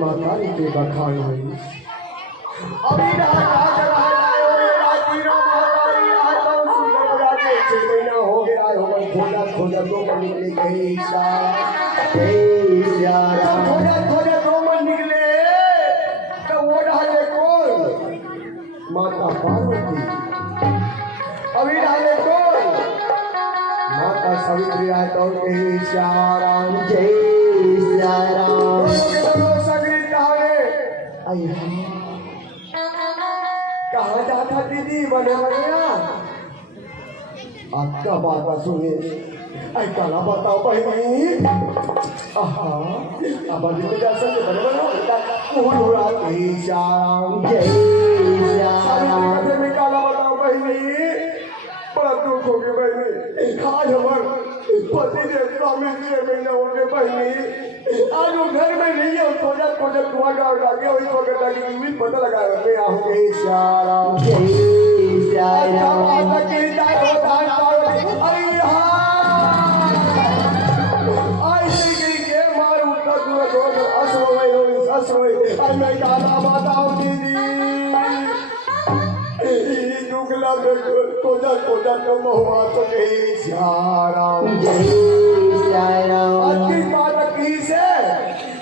मातारी के बखान हुई अभी हो गया खोजा खोजा दो मन निकले खोजा दो मन निकले तो वो डाले कौन माता पार्वती अभी डाले कौन माता सावित्री तो श्याम जय श्याम सगरी कहा जाता दीदी बने बढ़िया आपका बात सुने ऐसा ना बताओ बहनी अब अभी जा सकते बड़े श्याम जय श्याम में काला बताओ बहनी बड़ा दुख हो गया बहनी आज हमारे पति ने स्वामी जी महीने हो गए बहनी आज वो घर में नहीं है खोजा खोजा कुआ डाल डाके वही वक्त लगी भी पता लगा रहे आओगे श्याम जय श्याम आता के दाई हो धान अरे हां ऐसे के मार उठा दूर असरोई आई मैं काला बताऊं दीदी जुगला में खोजा खोजा तो महुआ तो गई श्याम जय श्याम अति पार्वती से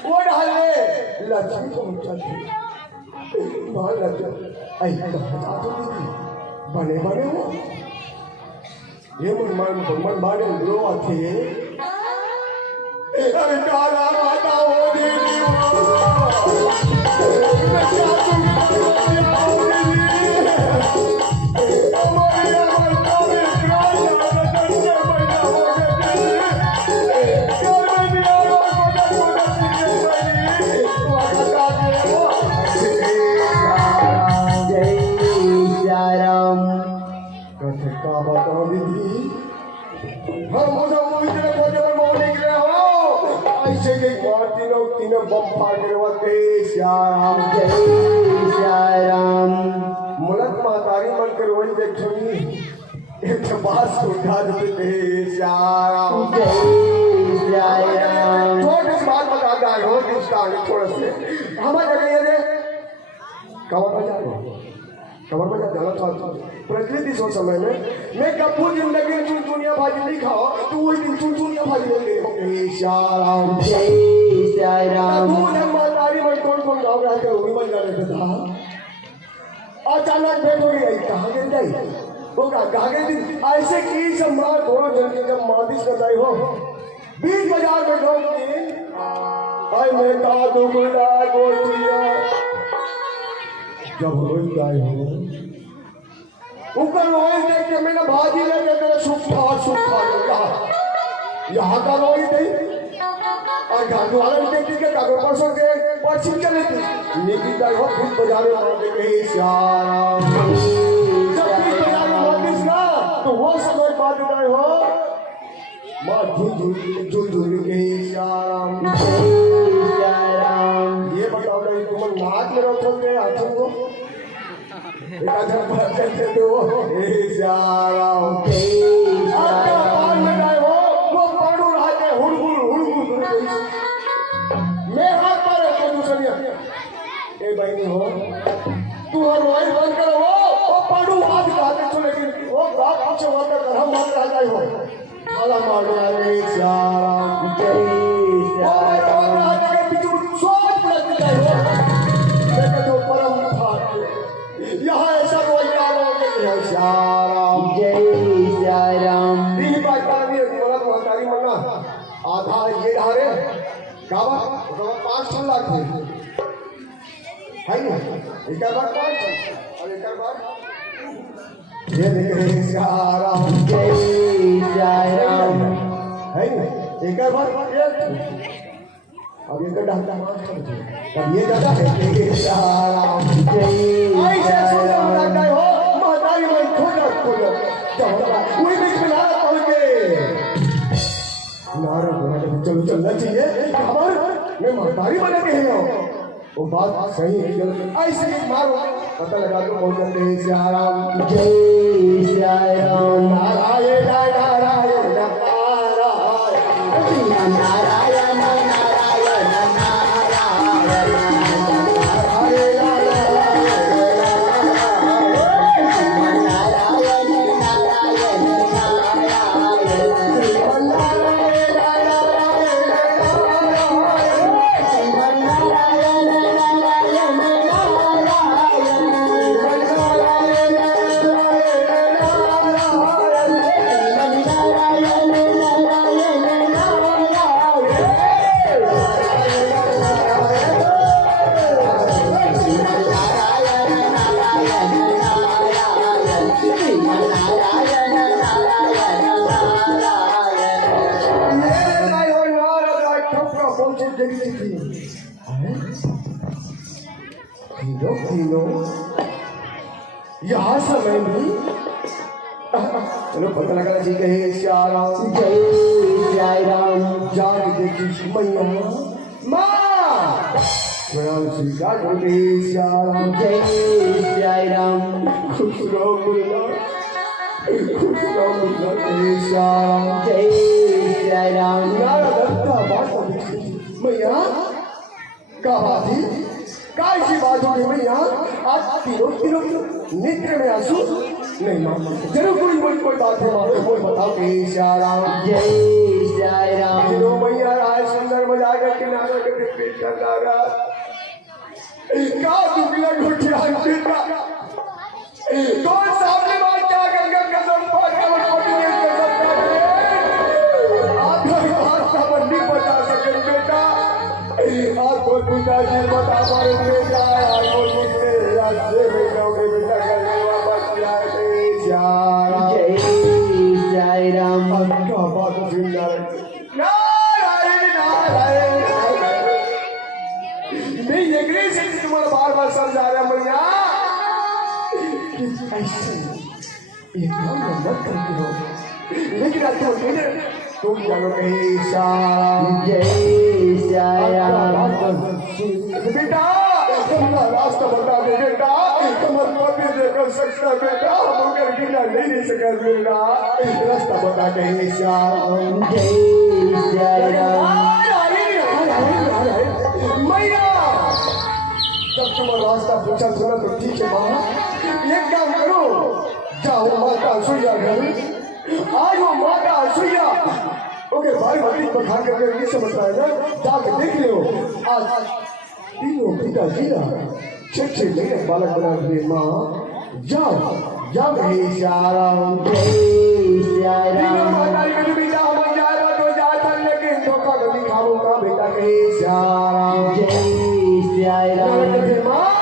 वो डाले लक्ष्मी पहुंचा थी मां लक्ष्मी आई कहा तो दीदी बने बने हो ये मन बारे रो थे अरे काला माता हो दीदी बम फाड़ श्याम जय श्याम मुलक मातारी मन कर वही देखी एक बात उठा देते श्याम जय श्याम थोड़ी सी बात बता दा हो जिसका थोड़ा से हमारे जगह ये रे कवर बजा जाना था प्रकृति सो समय में मैं कपूर जिंदगी में दुनिया भाजी नहीं खाओ तू वही दिन दुनिया भाजी ले होंगे श्याम जय श्याम मातारी में कौन गाँव रहते हो भी बन जाने था अचानक भेंट हो गई कहाँ गई वो कहाँ गई थी ऐसे की सम्राट दोनों जन के जब मादिश बताई हो 20 बाजार में लोग भाई मैं कहा दुबला गोटिया जब रोई गाय हो ऊपर रोई देख के मैंने भाजी लेके तेरे सुख खा यहाँ का रोई नहीं और गांधी वाले देखती के कागज परसों के पश्चिम चले थे निकी गाय हो खुद बाजार में मारते गई श्याम जब फिर बाजार में मारतीस ना तो वो समय बात गाय हो माँ झूल गई श्याम ये बताओ नहीं तुम नाक में रखोगे हाथों को बहनी हो तू रोई बंद करो वो पाड़ू आज खाते चले गए वो बात आपसे बात कर हम मान रहा जाए हो माला मारने वाले श्याम जय श्याम आज के बिचू सोच पड़ती जाए हो लेकिन जो परम भाग यहाँ ऐसा रोई का रोके श्याम जय श्याम दी बात करनी है बोला तो हमारी मना आधा ये धारे गावा 5 लाख है ना एक बार और एक बार ये देखे श्याम जय श्याम है ना एक बार अब ये डालता अब ये दादा है श्याम जय श्याम हो मातारी में खोजा कोई भी खिला पहुंच गए नारायण चलो चलना चाहिए खबर मैं मातारी बने के हैं वो बात सही है ऐसे ही मारो पता लगा तो पहुंच जाते हैं श्याम जय श्याम नारायण नारायण नारायण नारायण नारायण नारायण तीनों यहाँ समय भी चलो पता लगा जी कहे श्याम जय जय राम जान देखी मैया माँ प्रणाम स्वीकार करो श्याम जय जय राम खुश रहो मुल्ला कहे श्याम जय जय राम नारा दत्ता बात मैया का बात ही कैसी बात होगी भैया आज तीनों नेत्र में आंसू नहीं माँ जरूर कोई बात है माँ कोई बताओ कहीं श्याम जय जय राम तीनों भैया आज सुंदर मजा कर किनारा करके पेट कर लागा का दुखला घुटिया बेटा तो सामने बात क्या करके कसम फाड़ के पति ने कसम काटे आधा हाथ का बंदी बता सके बेटा आपको पिताजी बता पाए बेटा आपको कितने राज्य में जाओगे बेटा करने वापस लाए श्याम जय जय राम क्या बात जिंदा नारायण नारायण मैं ये ग्रह से तुम्हारा बार समझा रहा मैया कि ऐसे ये काम मत करते हो लेकिन आज तुम जानो कहीं श्याम जय जय राम बेटा तुम्हारा रास्ता बता दे बेटा तुम्हारे पति देखो सकता बेटा हम उनका गिला नहीं सका बेटा रास्ता बता कहीं श्याम जय जय राम मैया जब तुम्हारा रास्ता पूछा सुना तो ठीक है माँ एक काम करो जाओ माता सुइया घर आज वो माता सुइया ओके भाई भाई बखा करके नहीं समझता है ना जाके देख लियो आज तीनों पिताजी ना छे लेकर बालक बना दिए माँ जाओ जाओ कहीं श्याम जय जय तीनों राम माता के बेटा हम जाए तो जाता लेकिन धोखा कभी खाओ का बेटा कहीं श्याम जय जय राम माँ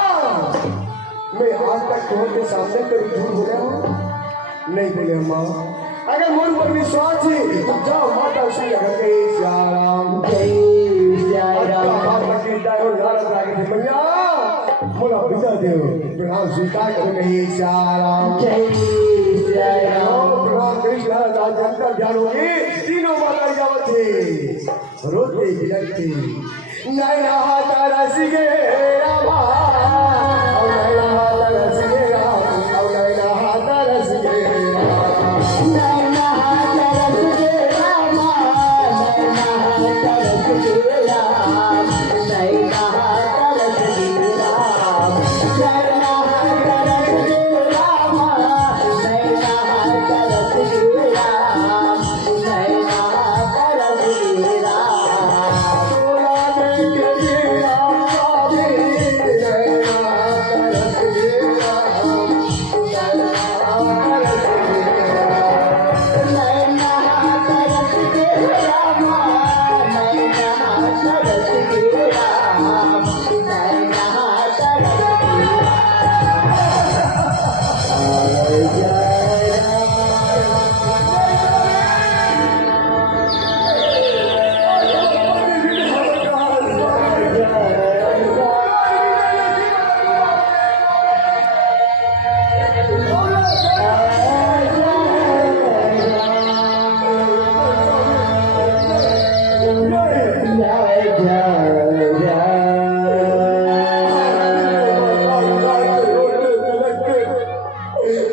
मैं आज तक तुम्हारे सामने कभी झूठ बोला हूँ नहीं बोले माँ अगर मन पर विश्वास है तो जाओ माता श्री कहीं श्याम जय जय राम भैया बोला पिता देव प्रणाम स्वीकार करो कहीं श्याम जय जय राम प्रणाम कृष्ण जनता ध्यान होगी तीनों माता जावत थे रोते बिलखते नैना तारा सिगे रामा नैना तारा सिगे राम नैना तारा सिगे नैना तरस के रामा नैना तरस के राम नैना तरस के राम नैना तरस के रामा नैना तरस के राम नैना तरस के राम तोला देख के राम स्वामी नैना तारा सिगे राम नैना तारा सिगे राम नैना तरस के रामा नैना तरस के राम नैना तरस के जय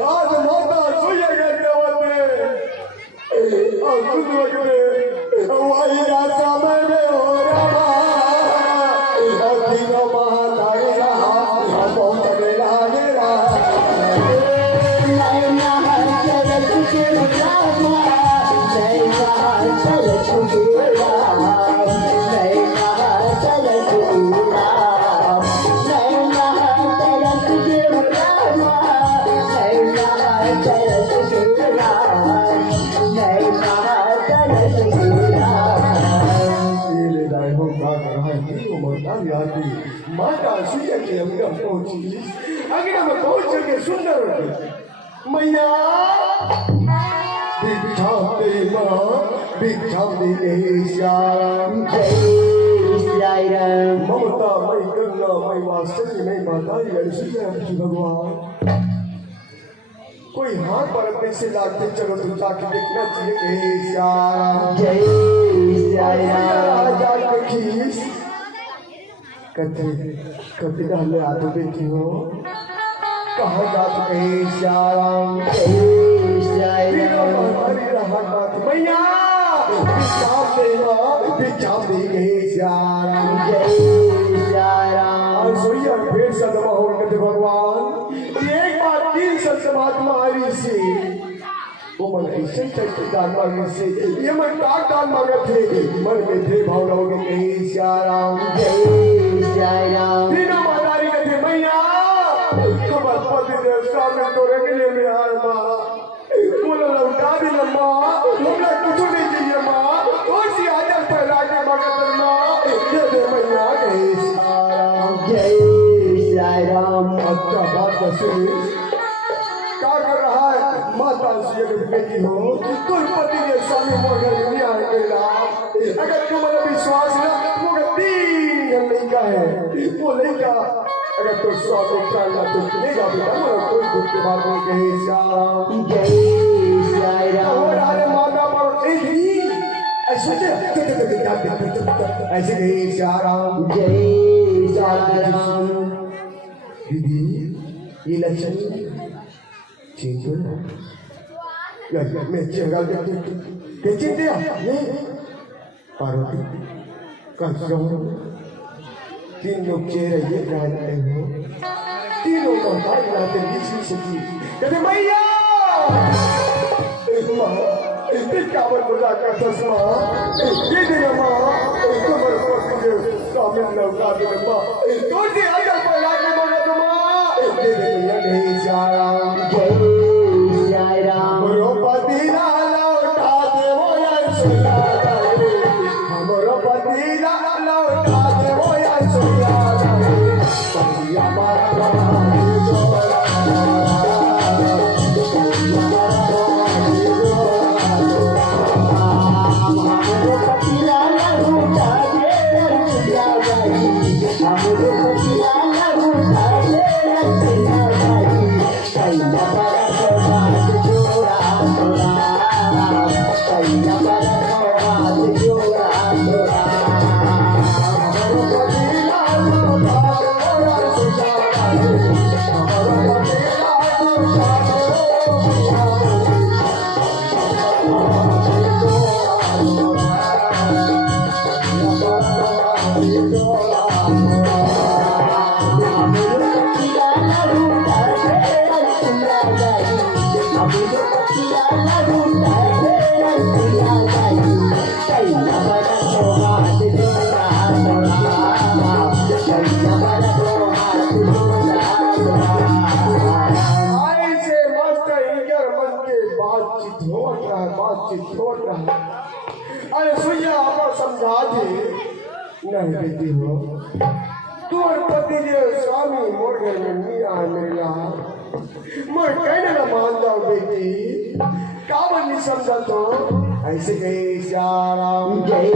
आज माता सुइया कहते होते वही रास्ता मैंने हो रहा तीनों महातारी रहा पहुंचने लागे रहा नैना तरस के रामा नैना तरस के राम नैना तरस के राम नैना तरस के रामा नैना तरस के राम नैना तरस के राम तेरे दाइयों का रहा है तीनों महातारी आती माता सुइया की अग्रह पहुंची अग्रह में पहुंच के सुंदर मैया भिक्षा दे माँ भिक्षा दे श्याम जय जय साई राम ममता मई करुणा मई वात्सल्य मई माता जी भगवान कोई हाथ पर अपने से लाते चलो तो ताकि देखना चाहिए कि हे श्याम जय साई राम जाके खीस कथे कभी डाले आते बेटी हो कहाँ जात कहे श्याम जय साई राम हमारी रहा बात मैया विचार दे गए श्याम जय साई राम सोइया फिर सदमा हो गए भगवान एक बार 3 सत्समात मारी से वो मन ऐसे चलते दान मांगे से ये मन दान मांगे थे मन में थे भाव लोगे कहीं श्याम जय साई राम बिना मादारी के थे मैया खबर पति देव सामने तो रंगले में हार माँ बोला लौटा दी माँ हमरा कुछ नहीं चाहिए माँ और सी आदर फैला के मगन माँ ये दे मैया कहीं श्याम जय साई राम अच्छा बात सुनी क्या कर रहा है माता से अगर बेटी हो कोई पति ने स्वामी मोहन नहीं आएगा अगर तुम्हारा विश्वास है वो 3 नहीं का है वो नहीं का अगर तो स्वामी करना तो लेगा बेटा कोई दुख की बात नहीं कही श्याम जय साई राम और अरे माता पर एक ही ऐसे कही श्याम जय साई राम दीदी ये लक्ष्मी चिंतन या मैं चेहरा देखते के चिंते ये पार्वती कसम 3 लोग चेहरे ये रहते हो 3 लोग बात रहते बीच से की कहते मैया काबर पूजा करता माँ ये दे माँ तुम्हारे पति सामने लौटा दे माँ तो जी अगर पर लाके बोला तो माँ दे दे मैया कहीं श्याम जय साई राम हमरो पति ना लौटा दे वो यार सुना हमरो पति ना लौटा दे वो यार सुना पतिया मारा अरे सुइया आप समझा दे नहीं बेटी हो तू और पति जो स्वामी मोर घर में नहीं आ मेरा मोर कहने ना मान जाओ बेटी काबर नहीं समझा तो ऐसे कहे श्याम जय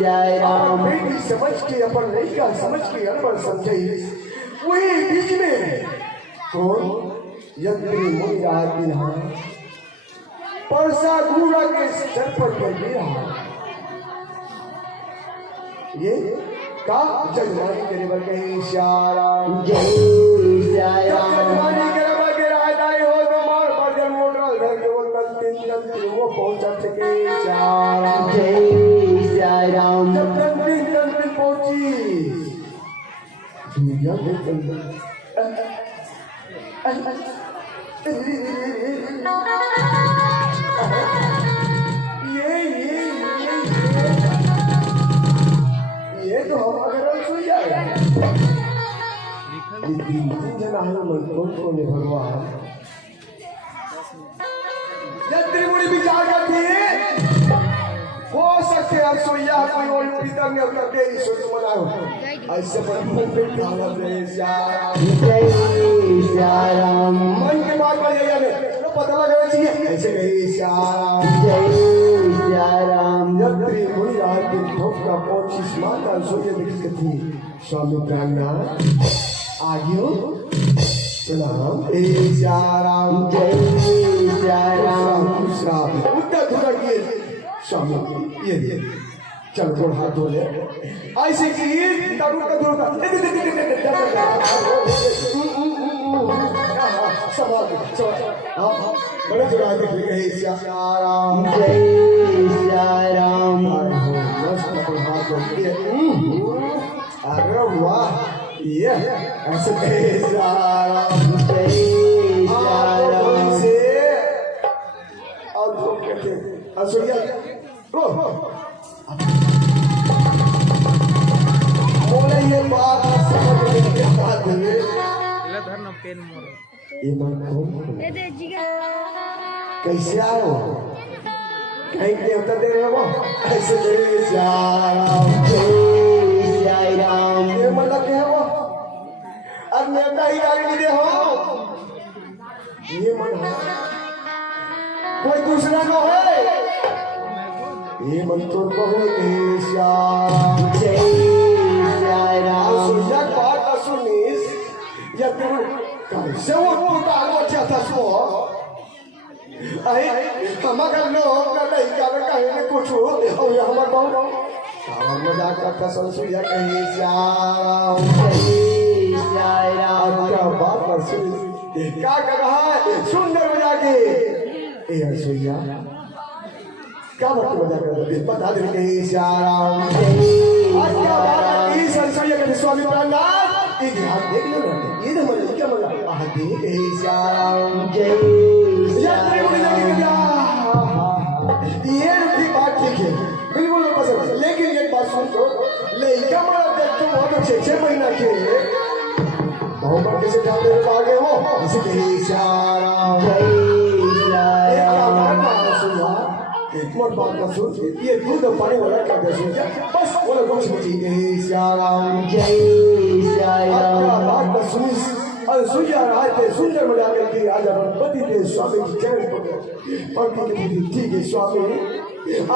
साई राम बेटी समझ के अपन नहीं का समझ के अनपढ़ समझे वही बीच में कौन यज्ञ मुनि आती है परसा गुरा के सर पर गिरा ये का जजमानी करे बल कहीं श्याम जय साई राम जजमानी करे बल के राजाई हो तो मार पर जन मोटर घर के वो तंतिन वो पहुंचा सके श्याम जय साई राम जब तंतिन पहुंची दुनिया में ये तो हम अगर सुई जाएगा ये 3 जना है मन कौन है भगवान जब त्रिमुनि विचार करती है हो सकते हैं सोया कोई और पितर ने अपना तेरी सोच बनाओ ऐसे मन पे ढाला दे श्याम जय साई राम मन के बात पर ये पता लगा चाहिए ऐसे कही श्याम जय Siaram, यत्री मुनि रात दिन ठोकरा पहुंची माता सूर्य देखी थी स्वामी प्राणनाथ आगियो प्रणाम ए सियाराम Jai Siaram, दूसरा उद्धा धुरा किए स्वामी ये चल गोड़ हाथ धो ले ऐसे की दारू का धुरा सवाल बड़े जुड़ा दिख गए सियाराम Jai Siaram, मस्त प्रभात होती है अरे वाह ये ऐसे कहे सियाराम Jai Siaram, से और लोग कहते असुरिया ओ बोले ये बात समझ में के साथ है धरना पेन मोर ये मन कौन कैसे आए हो कहीं के उत्तर दे रहे हो ऐसे दे सियाराम Jai Siaram, ये मतलब क्या है वो अब नेता ही गाड़ी दे हो ये मन है कोई दूसरा को है ये मन तो कहो कि श्याम Jai Siaram, सुजा बात सुनीस या तुम कैसे वो पुता को चाहता सो अरे हमारा लोग ना नहीं कर कहे कुछ और ये हमारा बहुत और मजाक करता संसुया कहे श्याम Jai Siaram, क्या बात कर सुन क्या कर रहा है सुंदर बजा के ए सुइया क्या बात बजा कर बता दे के श्याम आज क्या बात है इस संसुया के स्वामी प्राणनाथ ये ध्यान देख लो ना ये तो मजा क्या मजा आ देख ए श्याम Jai यात्री बोले Siaram, ये रुकी बात ठीक है बिल्कुल पसंद है लेकिन एक बात सुन तो लड़का बड़ा देख तो बहुत अच्छे 6 महीना के बहुमत कैसे जाते हुए आगे हो इसी के इशारा Jai Siaram, एक मोट बात का सुन ये दूध पानी वाला क्या कर सुन बस बोले कुछ नहीं के इशारा Jai क्या Siaram, बात का सुनी और सुइया रात थे सुंदर बजा करके आज अपन पति थे स्वामी की चरण पकड़ के ठीक है स्वामी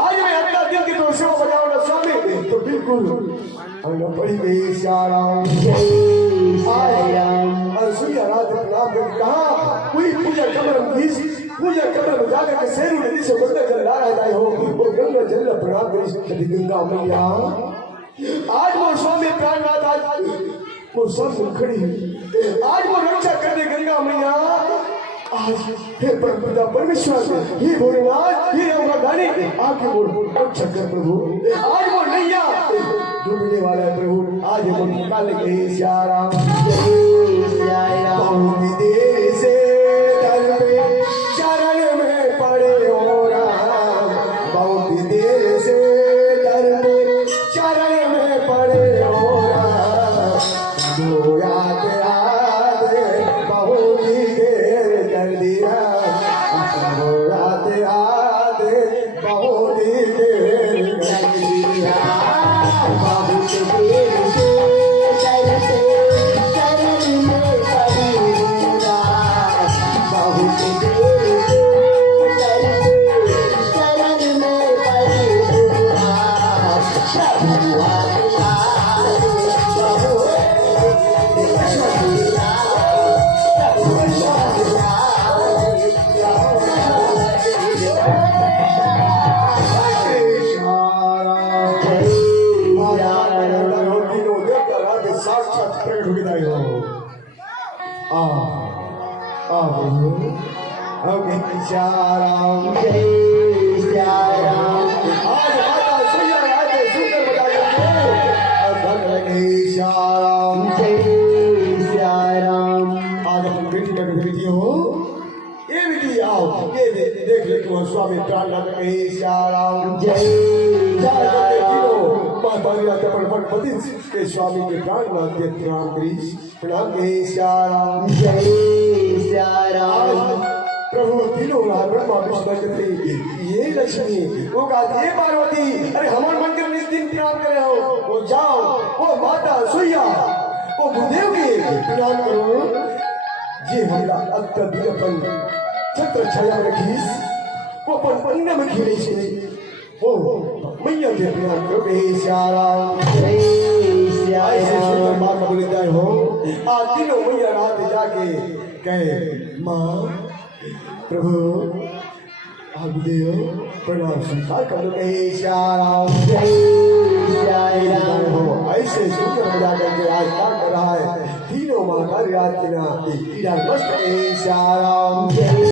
आज मैं अपना दिल की तो सेवा बजाऊंगा स्वामी तो बिल्कुल अंग पड़ी गई इशारा Jai Siaram, और सुइया रात नाम करके कहा कोई पूजा कमर पूजा कमर बजा करके शेरू नदी से गंगा जल ला रहा है हो वो गंगा जल प्रणाम करी गंगा मैया आज वो स्वामी प्राणनाथ आज वो सब खड़ी आज वो रक्षा करने गंगा मैया आज हे परमपिता परमेश्वर हे भोलेनाथ हे अवधानी आके वो रक्षा कर प्रभु आज वो नैया डूबने वाला है प्रभु आज वो निकाल के सियाराम Jai Siaram, बहुत देर से दर पे चरण में पड़े हो राम बहुत देर से दर पे चरण में पड़े हो राम दो याद याद बहुत ही देर कर दिया दो याद याद बहुत ही देर कर दिया बहुत देर से दर से चरण में पड़ी हूँ बहुत देर से दर से चरण में पड़ी हूँ शबुआ साक्षात प्रकट हो गया इशाराम Jai Siaram, आज माता सुइया रात सुंदर बजा करके इशाराम Jai Siaram, आज अपन बेटी का बेटी हो ये बेटी आओ ये देख ले तुम स्वामी प्राणनाथ के इशाराम Jai Siaram, पति के स्वामी के प्राणनाथ के प्रणाम के इशाराम Jai Siaram, प्रभु तीनों ब्रह्मा विष्णु महेश्वर ये लक्ष्मी वो गाती ये पार्वती अरे हमारे मन के इस दिन प्रणाम करे हो वो जाओ वो माता सुइया वो गुरुदेव के प्रणाम करो ये हमारा अत्यधिक अपन छत्र छाया में रखीस वो अपन पंग में खेले छे हो मैया के प्यार करो कहे श्याराम जय सिया ऐसे सुंदर राम बात बोल जाए हो आज दिनों मैया रात जाके कहे माँ प्रभु आप देव प्रणाम स्वीकार कर लो कहे श्याराम जय सिया राम हो ऐसे सुंदर बजा करके आज क्या कर रहा है तीनों माँ का रात बिना मस्त कहे श्याराम जय